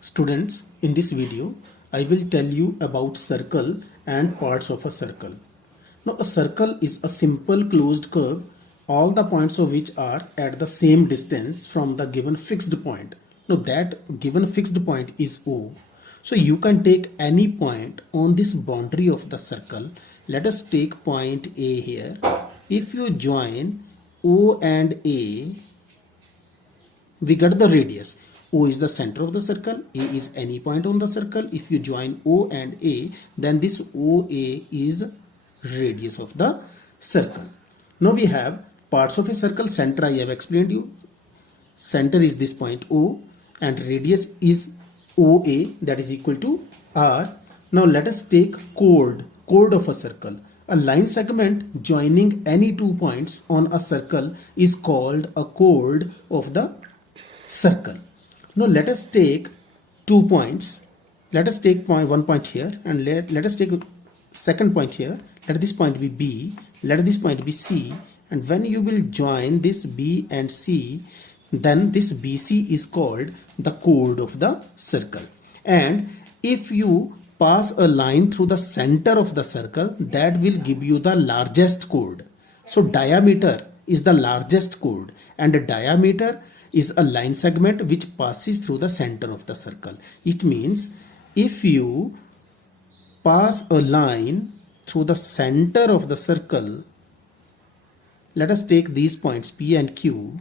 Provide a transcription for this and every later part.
Students, in this video, I will tell you about circle and parts of a circle. Now, a circle is a simple closed curve, all the points of which are at the same distance from the given fixed point. Now, that given fixed point is O. So, you can take any point on this boundary of the circle. Let us take point A here. If you join O and A, we get the radius. O is the center of the circle, A is any point on the circle. If you join O and A, then this OA is radius of the circle. Now we have parts of a circle. Center I have explained you. Center is this point O and radius is OA, that is equal to R. Now let us take chord of a circle. A line segment joining any 2 points on a circle is called a chord of the circle. Now let us take 2 points. Let us take one point here and let us take second point here. Let this point be B, let this point be C, and when you will join this B and C, then this BC is called the chord of the circle. And if you pass a line through the center of the circle, that will give you the largest chord. So diameter is the largest chord, and a diameter is a line segment which passes through the center of the circle. It means if you pass a line through the center of the circle, let us take these points P and Q,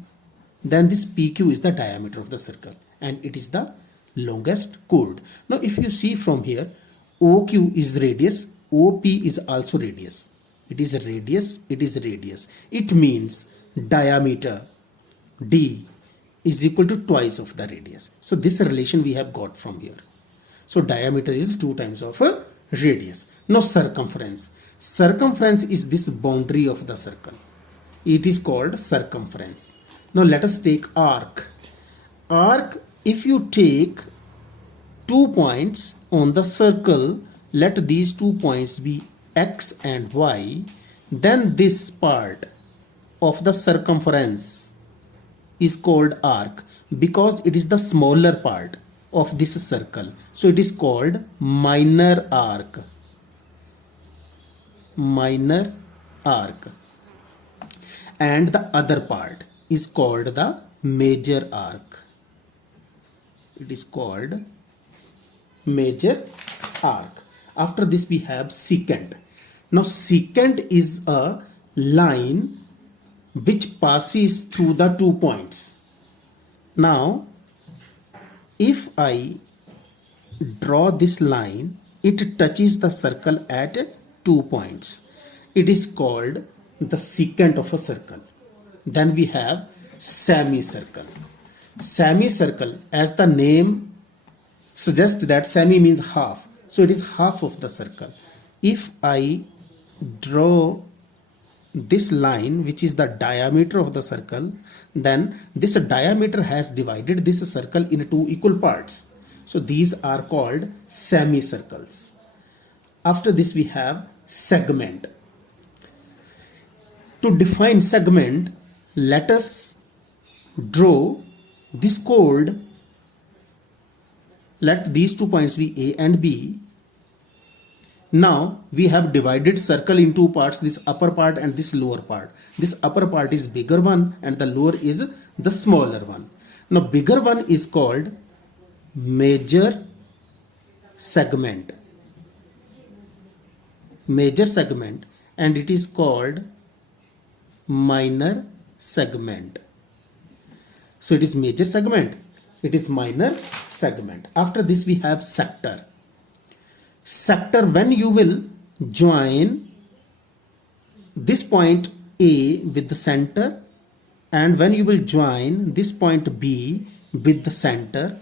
then this PQ is the diameter of the circle and it is the longest chord. Now if you see from here, OQ is radius, OP is also radius. It is radius, it is radius. It means diameter D is equal to twice of the radius. So this relation we have got from here. So diameter is 2 times of a radius. Now circumference. Circumference is this boundary of the circle. It is called circumference. Now let us take arc. Arc, if you take 2 points on the circle, let these 2 points be X and Y, then this part of the circumference is called arc because it is the smaller part of this circle. So it is called minor arc. Minor arc. And the other part is called the major arc. It is called major arc. After this we have secant. Now secant is a line which passes through the 2 points. Now if I draw this line, it touches the circle at 2 points. It is called the secant of a circle. Then we have semicircle. Semicircle, as the name suggests, that semi means half. So it is half of the circle. If I draw this line, which is the diameter of the circle, then this diameter has divided this circle into 2 equal parts. So these are called semicircles. After this we have segment. To define segment, let us draw this chord. Let these 2 points be A and B. Now we have divided circle in 2 parts, this upper part and this lower part. This upper part is bigger one and the lower is the smaller one. Now bigger one is called major segment. Major segment, and it is called minor segment. So it is major segment, it is minor segment. After this we have sector. Sector, when you will join this point A with the center and when you will join this point B with the center,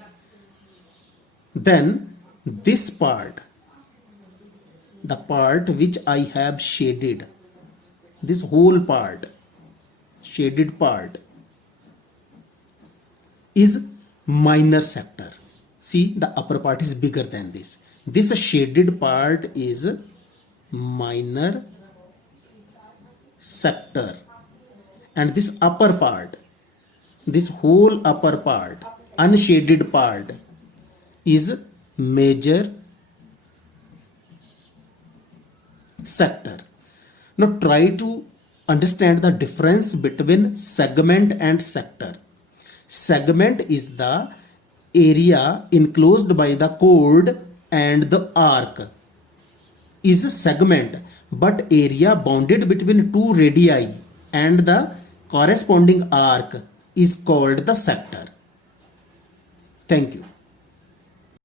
then this part, the part which I have shaded, this whole part, shaded part, is minor sector. See, the upper part is bigger than this. This shaded part is minor sector, and this upper part, this whole upper part, unshaded part, is major sector. Now try to understand the difference between segment and sector. Segment is the area enclosed by the chord, and the arc is a segment, but area bounded between two radii and the corresponding arc is called the sector. Thank you.